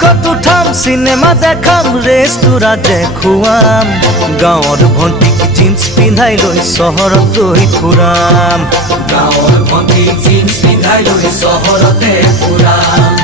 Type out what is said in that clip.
বাইকত উঠাম চিনেমা দেখাম ৰেষ্টুৰাতে খুৱাম গাঁৱৰ ভণ্টিক জিন্স পিন্ধাই লৈ চহৰত গৈ ফুৰাম গাঁৱৰ ভণ্টিক জিন্স পিন্ধাই লৈ চহৰতে ফুৰাম